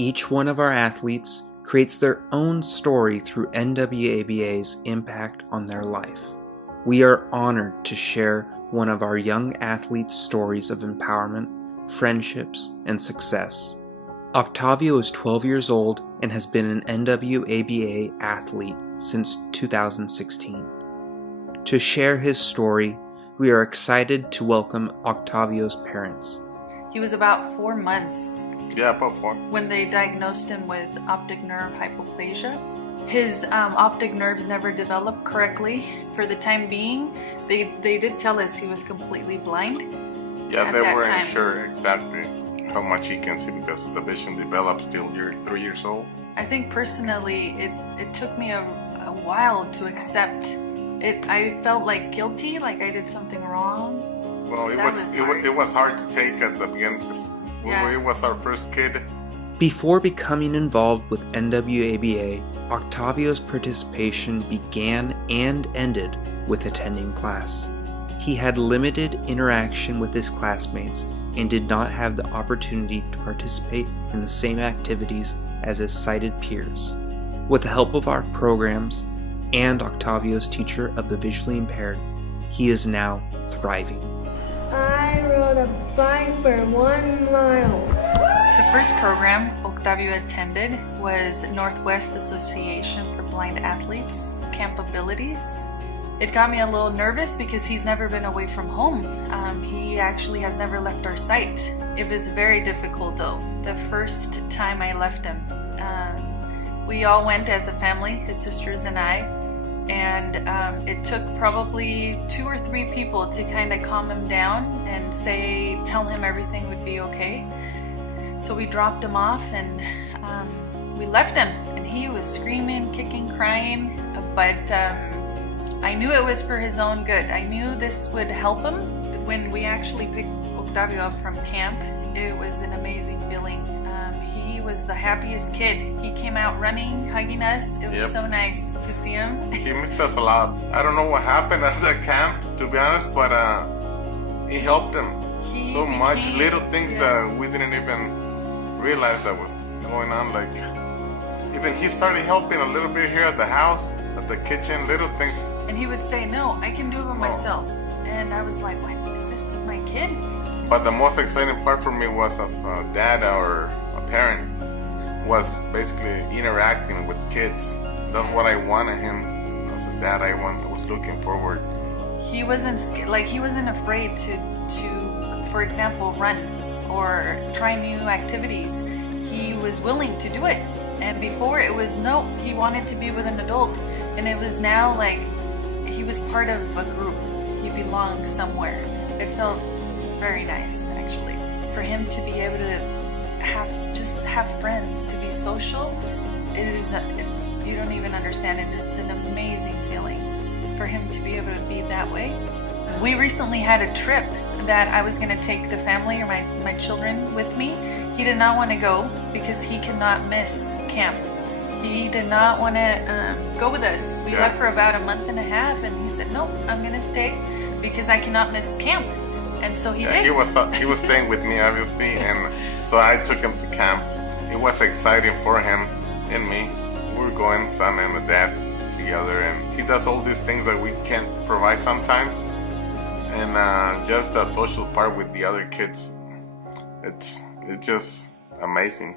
Each one of our athletes creates their own story through NWABA's impact on their life. We are honored to share one of our young athletes' stories of empowerment, friendships, and success. Octavio is 12 years old and has been an NWABA athlete since 2016. To share his story, we are excited to welcome Octavio's parents. He was about 4 months. Yeah, about 4. When they diagnosed him with optic nerve hypoplasia. His optic nerves never developed correctly. For the time being, they did tell us he was completely blind. Yeah, they weren't sure exactly how much he can see because the vision develops till you're 3 years old. I think personally, it took me a while to accept it. I felt like guilty, like I did something wrong. Well, it was hard to take at the beginning because it was our first kid. Before becoming involved with NWABA, Octavio's participation began and ended with attending class. He had limited interaction with his classmates and did not have the opportunity to participate in the same activities as his sighted peers. With the help of our programs and Octavio's teacher of the visually impaired, he is now thriving. I rode a bike for 1 mile. The first program Octavio attended was Northwest Association for Blind Athletes, Camp Abilities. It got me a little nervous because he's never been away from home. He actually has never left our site. It was very difficult though, the first time I left him. We all went as a family, his sisters and I, and it took probably 2 or 3 people to kind of calm him down and tell him everything would be okay. So we dropped him off and we left him, and he was screaming, kicking, crying, but I knew it was for his own good. I knew this would help him. When we actually picked Octavio up from camp, it was an amazing feeling. He was the happiest kid. He came out running, hugging us. It was so nice to see him. He missed us a lot. I don't know what happened at the camp, to be honest, but he helped him so much. Little things that we didn't even realize that was going on. Like, even he started helping a little bit here at the house, at the kitchen, little things. And he would say, no, I can do it by myself. And I was like, what, is this my kid? But the most exciting part for me was as a dad or a parent was basically interacting with kids. That's what I wanted him as a dad. I was looking forward. He wasn't scared, like he wasn't afraid to, for example, run or try new activities. He was willing to do it. And before it was no, he wanted to be with an adult. And it was now like he was part of a group. He belonged somewhere. It felt very nice, actually. For him to be able to have friends, to be social, it's you don't even understand it. It's an amazing feeling for him to be able to be that way. We recently had a trip that I was going to take the family or my children with me. He did not want to go because he could not miss camp. He did not want to go with us. We left for about a month and a half, and he said, nope, I'm going to stay because I cannot miss camp. And so he did. He was staying with me, obviously, and so I took him to camp. It was exciting for him and me. We were going, son and a dad, together, and he does all these things that we can't provide sometimes. And just the social part with the other kids, it's just amazing.